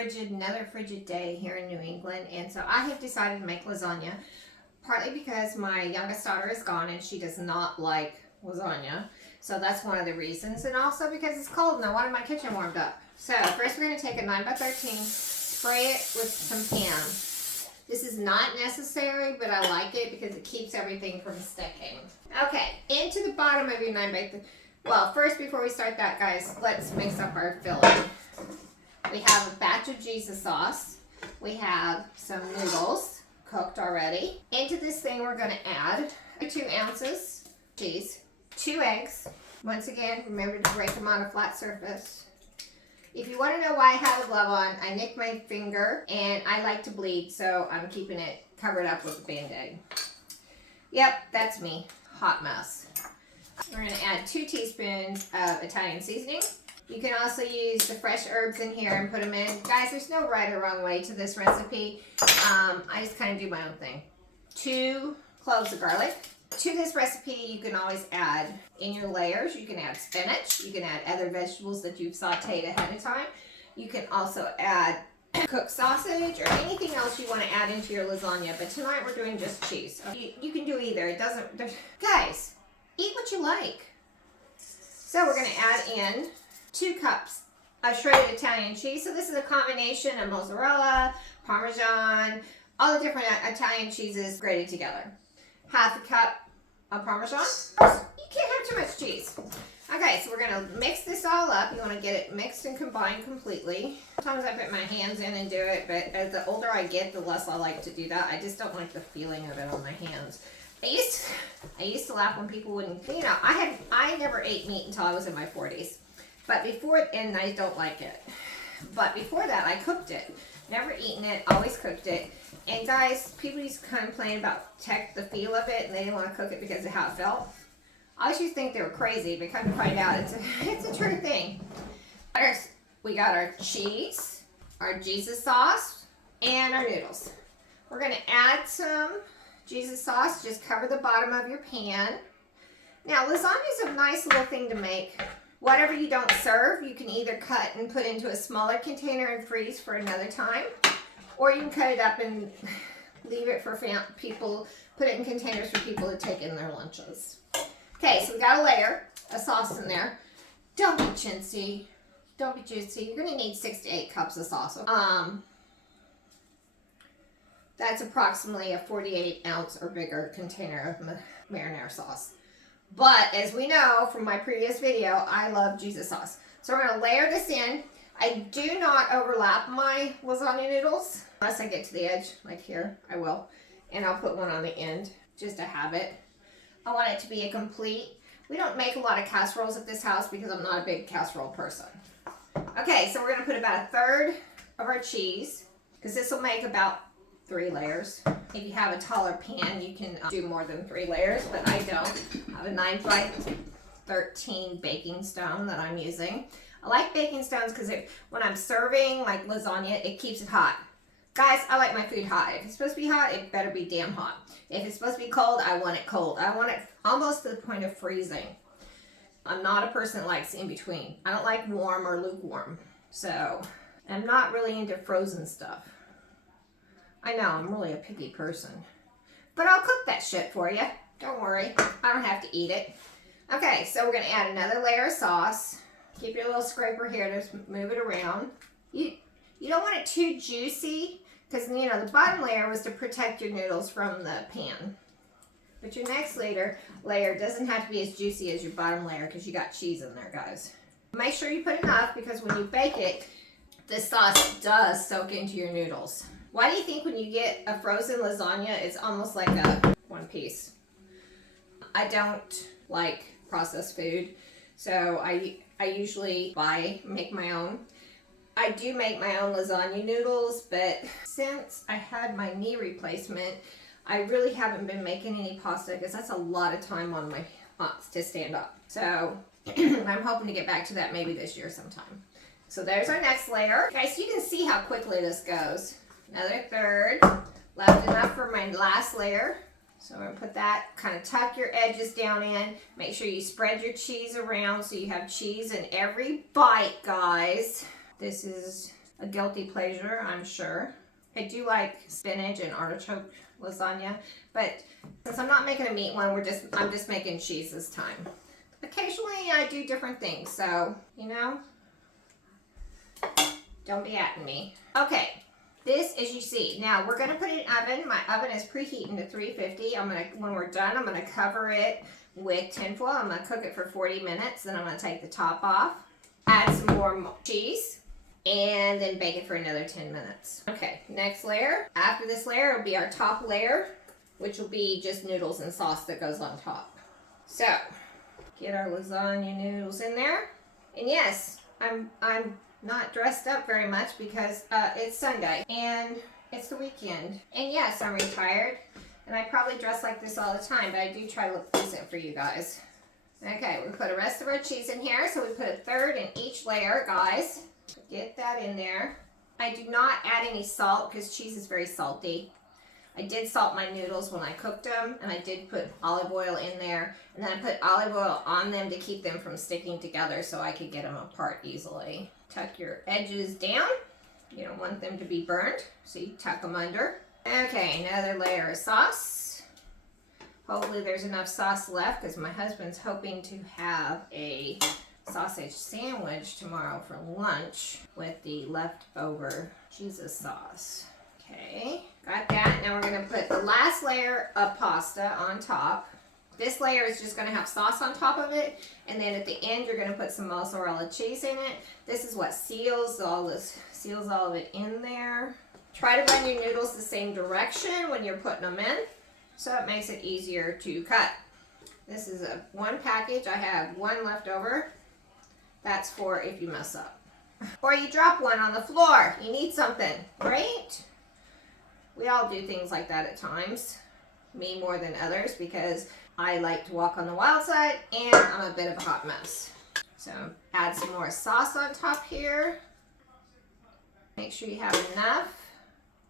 another frigid day here in New England, and so I have decided to make lasagna, partly because my youngest daughter is gone and she does not like lasagna. So that's one of the reasons, and also because it's cold and I wanted my kitchen warmed up. So first we're going to take a 9x13, spray it with some Pam. This is not necessary, but I like it because it keeps everything from sticking. Okay, into the bottom of your 9x13. Well, first, before we start that, guys, let's mix up our filling. We have a batch of Jesus sauce. We have some noodles cooked already. Into this thing, we're going to add 2 ounces cheese, 2 eggs. Once again, remember to break them on a flat surface. If you want to know why I have a glove on, I nicked my finger and I like to bleed, so I'm keeping it covered up with a Band-Aid. Yep, that's me. Hot mess. We're going to add 2 teaspoons of Italian seasoning. You can also use the fresh herbs in here and put them in. Guys, there's no right or wrong way to this recipe. I just kind of do my own thing. 2 cloves of garlic. To this recipe, you can always add in your layers. You can add spinach. You can add other vegetables that you've sauteed ahead of time. You can also add cooked sausage or anything else you want to add into your lasagna. But tonight we're doing just cheese. You can do either. It doesn't. Guys, eat what you like. So we're going to add in 2 cups of shredded Italian cheese. So this is a combination of mozzarella, Parmesan, all the different Italian cheeses grated together. Half a cup of Parmesan. You can't have too much cheese. Okay, so we're going to mix this all up. You want to get it mixed and combined completely. Sometimes I put my hands in and do it, but as the older I get, the less I like to do that. I just don't like the feeling of it on my hands. I used to laugh when people wouldn't, I never ate meat until I was in my 40s. But before, and I don't like it. But before that, I cooked it. Never eaten it, always cooked it. And guys, people used to complain about the feel of it, and they didn't want to cook it because of how it felt. I always used to think they were crazy, but come to find out, it's a true thing. We got our cheese, our Jesus sauce, and our noodles. We're going to add some Jesus sauce. Just cover the bottom of your pan. Now, lasagna is a nice little thing to make. Whatever you don't serve, you can either cut and put into a smaller container and freeze for another time, or you can cut it up and leave it for people, put it in containers for people to take in their lunches. Okay, so we got a layer of sauce in there. Don't be chintzy. Don't be juicy. You're going to need 6 to 8 cups of sauce. That's approximately a 48-ounce or bigger container of marinara sauce. But as we know from my previous video, I love Jesus sauce. So we're going to layer this in. I do not overlap my lasagna noodles. Unless I get to the edge, like here, I will. And I'll put one on the end, just to have it. I want it to be a complete. We don't make a lot of casseroles at this house because I'm not a big casserole person. Okay, so we're going to put about 1/3 of our cheese, because this will make about 3 layers. If you have a taller pan, you can do more than 3 layers, but I don't. I have a 9x13 baking stone that I'm using. I like baking stones because when I'm serving like lasagna, it keeps it hot. Guys, I like my food hot. If it's supposed to be hot, it better be damn hot. If it's supposed to be cold, I want it cold. I want it almost to the point of freezing. I'm not a person that likes in between. I don't like warm or lukewarm. So, I'm not really into frozen stuff. I know, I'm really a picky person. But I'll cook that shit for you. Don't worry. I don't have to eat it. Okay, so we're going to add another layer of sauce. Keep your little scraper here to move it around. You don't want it too juicy, because the bottom layer was to protect your noodles from the pan. But your next layer doesn't have to be as juicy as your bottom layer because you got cheese in there, guys. Make sure you put enough, because when you bake it, the sauce does soak into your noodles. Why do you think when you get a frozen lasagna, it's almost like a one piece? I don't like processed food, so I usually make my own. I do make my own lasagna noodles, but since I had my knee replacement, I really haven't been making any pasta because that's a lot of time on my to stand up. So I'm hoping to get back to that maybe this year sometime. So there's our next layer. Guys, you can see how quickly this goes. Another 1/3, left enough for my last layer. So I'm going to put that, kind of tuck your edges down in. Make sure you spread your cheese around so you have cheese in every bite, guys. This is a guilty pleasure, I'm sure. I do like spinach and artichoke lasagna, but since I'm not making a meat one, I'm just making cheese this time. Occasionally I do different things, so, you know, don't be atting me. Okay, this, as you see, now we're gonna put it in oven. My oven is preheating to 350. When we're done, I'm gonna cover it with tinfoil. I'm gonna cook it for 40 minutes, then I'm gonna take the top off, add some more cheese, and then bake it for another 10 minutes. Okay, next layer. After this layer will be our top layer, which will be just noodles and sauce that goes on top. So, get our lasagna noodles in there. And yes, I'm not dressed up very much because it's Sunday and it's the weekend. And yes, I'm retired and I probably dress like this all the time, but I do try to look decent for you guys. Okay, we put the rest of our cheese in here. So we put a third in each layer, guys. Get that in there. I do not add any salt because cheese is very salty. I did salt my noodles when I cooked them, and I did put olive oil in there, and then I put olive oil on them to keep them from sticking together so I could get them apart easily. Tuck your edges down. You don't want them to be burned, so you tuck them under. Okay, another layer of sauce. Hopefully there's enough sauce left because my husband's hoping to have a sausage sandwich tomorrow for lunch with the leftover Jesus sauce. Okay, got that. Now we're going to put the last layer of pasta on top. This layer is just going to have sauce on top of it, and then at the end you're going to put some mozzarella cheese in it. This is what seals all of it in there. Try to run your noodles the same direction when you're putting them in, so it makes it easier to cut. This is one package. I have one left over. That's for if you mess up. Or you drop one on the floor. You need something, right? We all do things like that at times. Me more than others because I like to walk on the wild side and I'm a bit of a hot mess. So add some more sauce on top here. Make sure you have enough.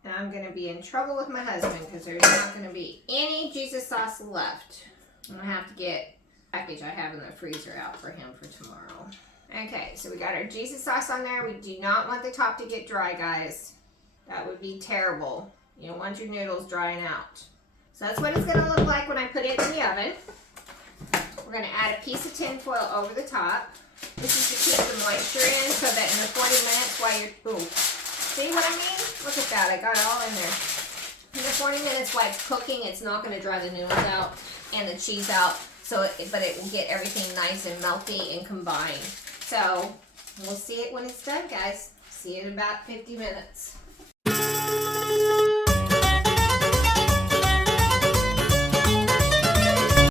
And I'm going to be in trouble with my husband because there's not going to be any Jesus sauce left. I'm going to have to get the package I have in the freezer out for him for tomorrow. Okay, so we got our Jesus sauce on there. We do not want the top to get dry, guys. That would be terrible. You don't want your noodles drying out. So that's what it's going to look like when I put it in the oven. We're going to add a piece of tin foil over the top. This is to keep the moisture in so that in the 40 minutes while you're... Ooh. See what I mean? Look at that. I got it all in there. In the 40 minutes while it's cooking, it's not going to dry the noodles out and the cheese out. But it will get everything nice and melty and combined. So we'll see it when it's done, guys. See it in about 50 minutes.